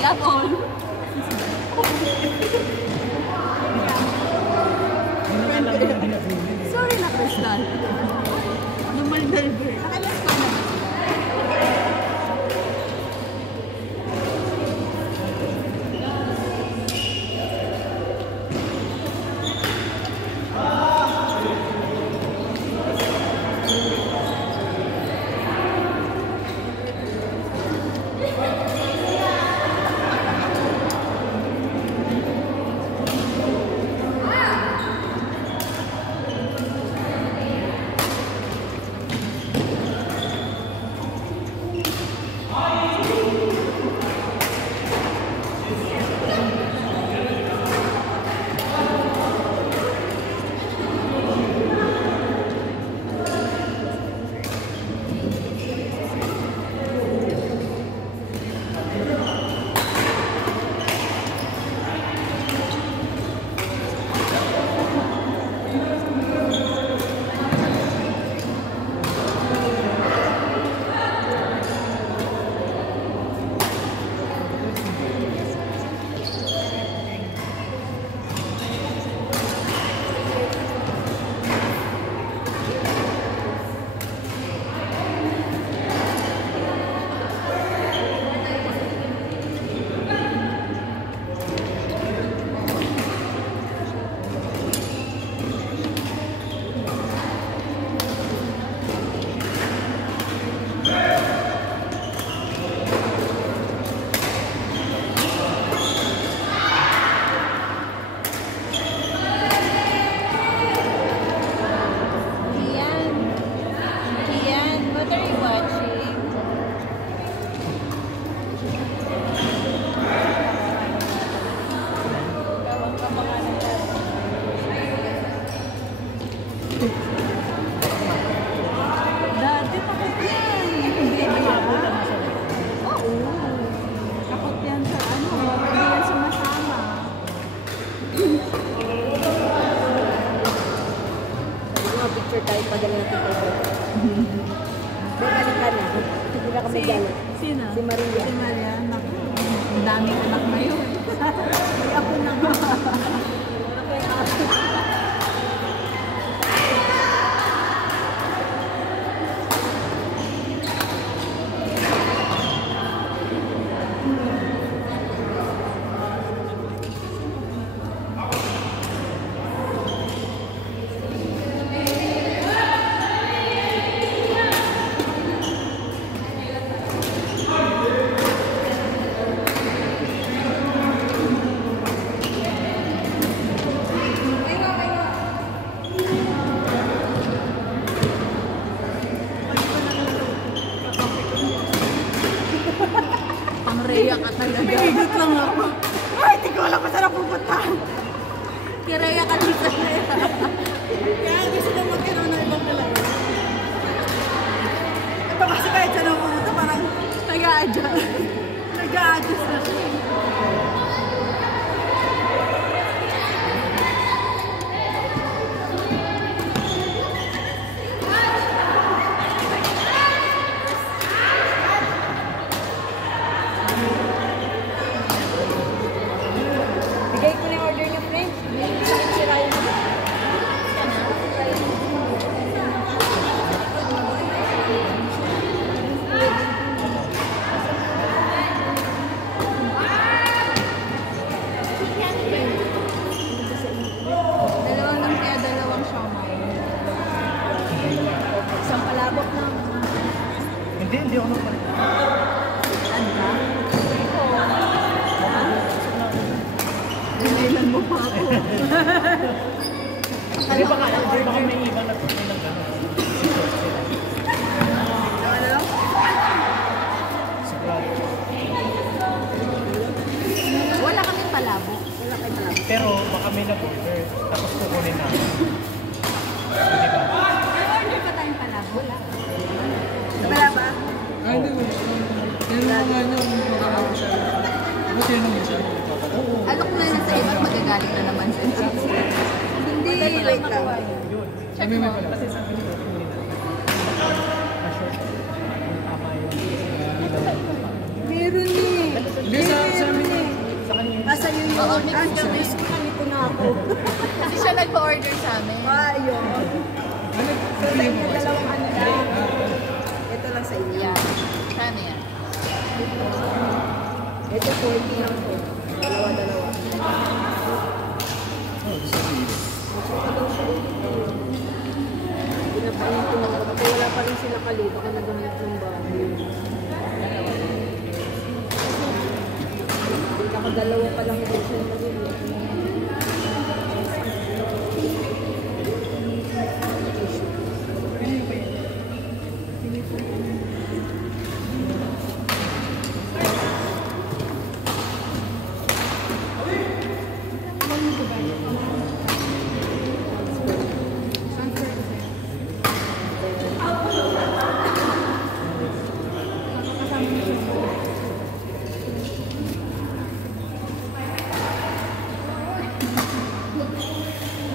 Love all. Sorry na, Crystal. Normal delivery. Nakalas ko na. Tayo padala natin kayo. Balikan na. Hindi na kami gano'n. Sino? Si Maria. Si Maria. Ang daming anak na yun. May ako na nga. Rhea ka talaga. Nagigot lang ako. Ay, hindi ko alam kung saan pupunta. Kiraya ka dito. Kaya gusto mo magkaroon ng ibang dalawa. Ito kasi kahit saan ako pumunta, parang Nag-a-adjust. nag-a-adjust na siya. Bigay ko na yung order niyo, friend. Si Ryan. Dalawang lang kaya dalawang siomay. Isang palabok na. Hindi ako nagpalit. Ano ba? Binilan mo pa ako. Hindi baka may iba na ng gano'n. Ano? Sigurado. Wala kaming palabo. Wala kayo palabok. Pero baka may nag-order. Tapos kukunin na. Di ba? Order pa tayong palabo. Wala. Wala ba? Ay, hindi ko. Tinanong nga niya kung makakako siya. Ako tinanong niya siya. Alok na lang sa iba at magagaling na naman siya. Hindi, wait lang. Kami may pala. Meron eh. Hindi, sa Oo, mix Ang kami. Diyos ko, nalito na ako. Kasi siya nagpa-order sa amin. Ayun. Ano? So, sa inyo, dalawang ano lang. Ito lang sa inyo. Yeah. Kano yan? Ito, 40 lang po. Dalawa-dalawa. Pinapain ko lang. Kasi wala pa rin sila kali. Baka naghanap ng bahay. Nakadalawa pa lang ito siya.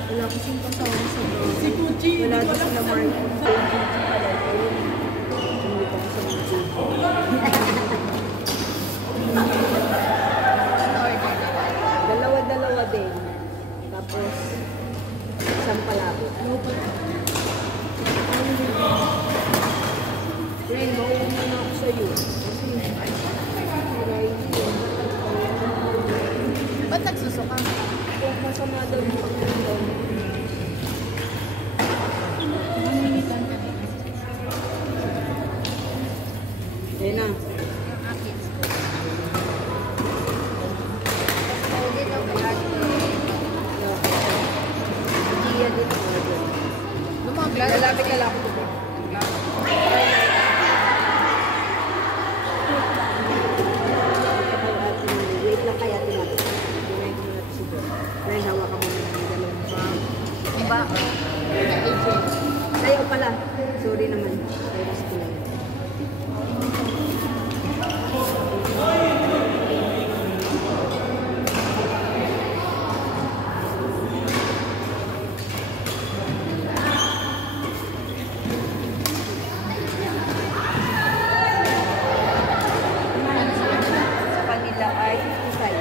Wala kasing kasama sa doon. Si Gucci. Wala din sila Mark. Hindi ko sa Gucci. Dalawa-dalawa din. Tapos, isang palabot. Ren, mauuna na ako sa'yo. Kasi, Ba't nagsusuka? kung masama daw yung pagkakas. Mamimitan ka na. Ayan na. Akin. Pogi daw kaya Iya dito. lumaglag. Lalapit na lang ako dito. Wait lang kaya tinato. Dinayin ko natin si John. Dahil hawakan mo na ng dalawang bag. Diba? Ayaw pala. Sorry naman. Virus ko lang. Sa kanila ay 55.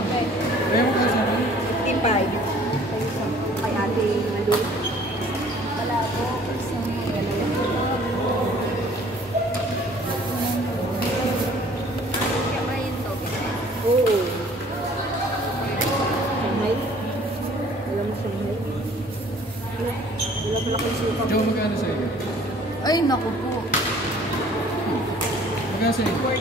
Okay. Kaya mo kasi ano? 55. Kay ate Malu. Wala po. Oo. Shanghai. Alam mo Shanghai? Wala pala kang suka. Joe, magkano sa'yo? Ay, naku po. Magkano sa'yo? Kaya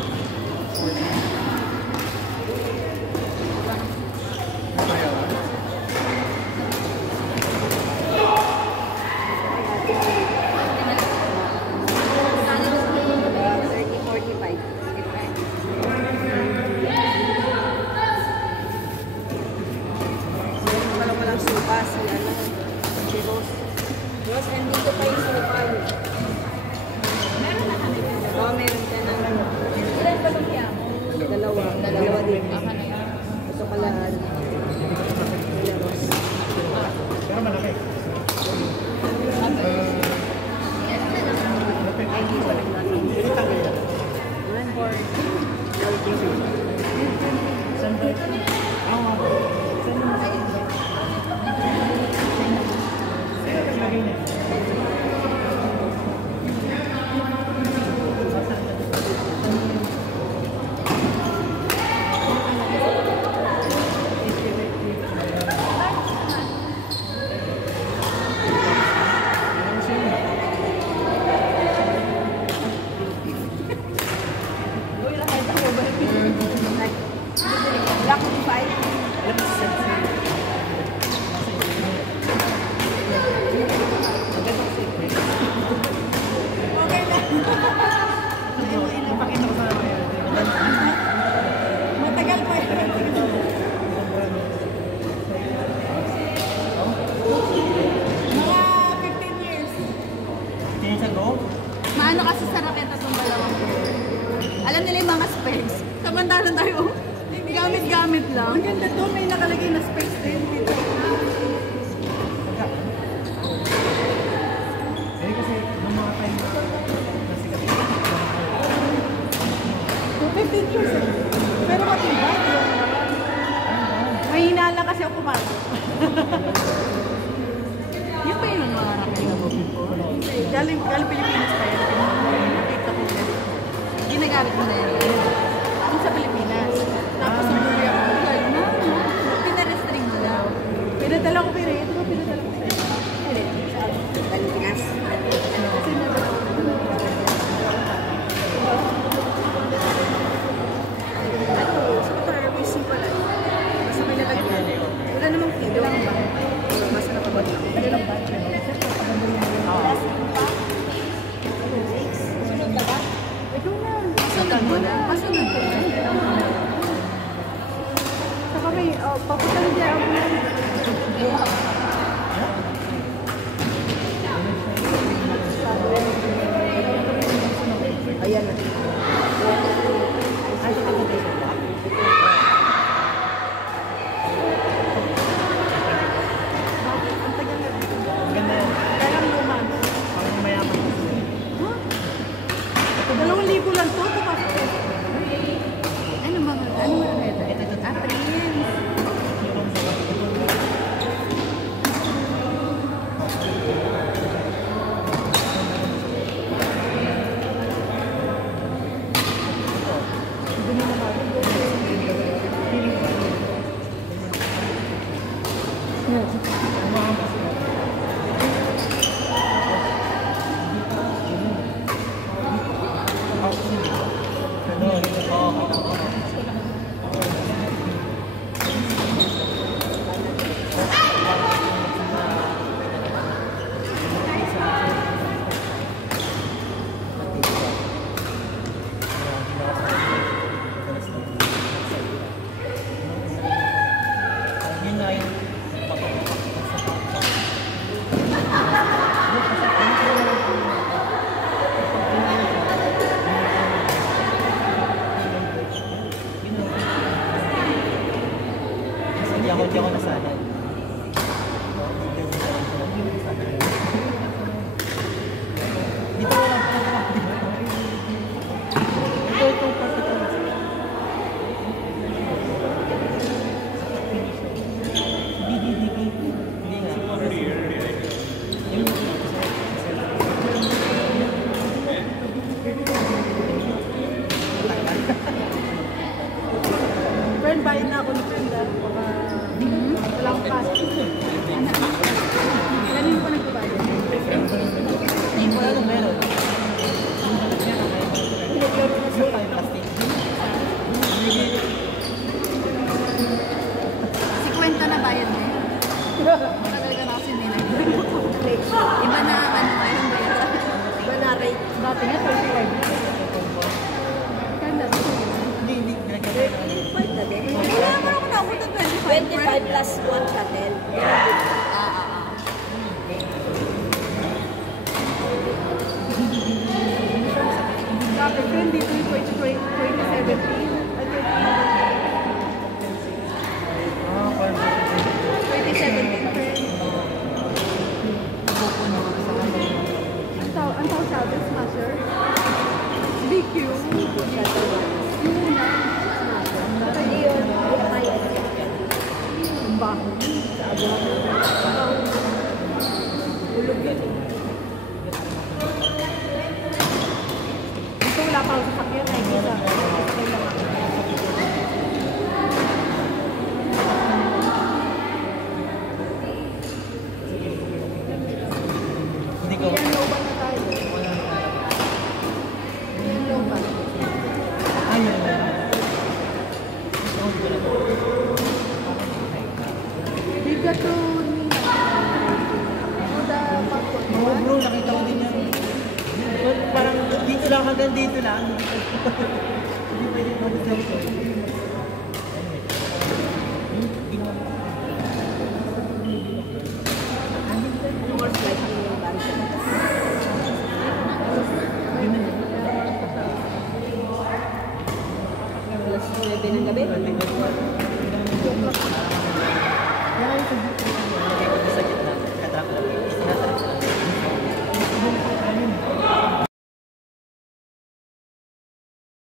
ba? Kay ate Malu. 30-45. Wala palang suka. Si ano. Si Rose. Rose, andito pa yung suka. Meron na kami. Oo, meron ka na. Ilan ba lumpia mo? Dalawa. Dalawa din. Aka na yan. Ito pala. Rose. Pero malaki. Ay, hindi pa rin natin. Pinita ko yan. One for Sandal. Awa. Sino naglagay niya? Black and white. Okay na. Ipakita ko sa mga yan. Matagal po yun. Mga 15 years. Change ago? Maano kasi sa raketa itong dalawang. Alam nila yung mga specs. Samantalang tayo, gamit-gamit lang. Ang ganda to, may nakalagay na space din. Eh kasi nung mga time na sikat. 15 years. Pero matibay. lang kasi ako pumasok. Yung pa yun ang mga racket na booking ko. Galing Pilipinas pa yun. Nakita ko yun. Ginagamit mo na yun. Yung sa Pilipinas. Tapos umuwi ako. Pinarestring mo na. Pinadala ko pero ito ba pinadala ko sa'yo? Pilipinas. Kasi nabala ko. Sige pa, releasing pala. Basta may nalagyan. Wala namang kilo. Basta nakabot lang. Ano lang budget? Sunod ka ba? Ikaw na. Pasunod mo na. Pasunod ko na. Saka may, papunta rin dyan ako na. Ayan na. Ay, ito ba? Ang tagal na. Ang ganda yan. Kailang luman. Parang mayaman. Huh? 2,000 lang to. Tapos. Ano mga ito? Ito. Ah, Prince. Yun nga yung hindi ako nasanay. Dito lang pala. Ito part ito. Hindi nga. Friend, bayad na ako ni friend. Baka wala akong cash. Kanino ko nagbabayad? Wala nang meron. Yung tayo plastic. Si Kwenta na bayad na yun. Matagal ka na kasi nilay. Iba na ano ngayon bayad. Iba na rate. Dati nga 35. Kanda. Hindi. Nagkakaroon. Pwede na din. Wala naman ako napunta 25. 25 plus 1 channel. Dati friend dito yung 2017. Ah, parang 2017 friend. Ang tawag sabi, Smasher. BQ. Yung una. Hindi yun. Ang baho. Ulog yun eh. Ito wala pa ako sa sakyan. Nakikita. Sakay lang ako. hindi ko. Yan, low-ban na tayo. Yan, low-ban. Ayun. Biga to ni... Oda Pakot. Oo bro, nakita ko din yan. Parang dito lang hanggang dito lang. Hindi pwede mag-sensor. More slightly yung bari sa batas. Alas 9 ng gabi. Sa gitna, katrap lang.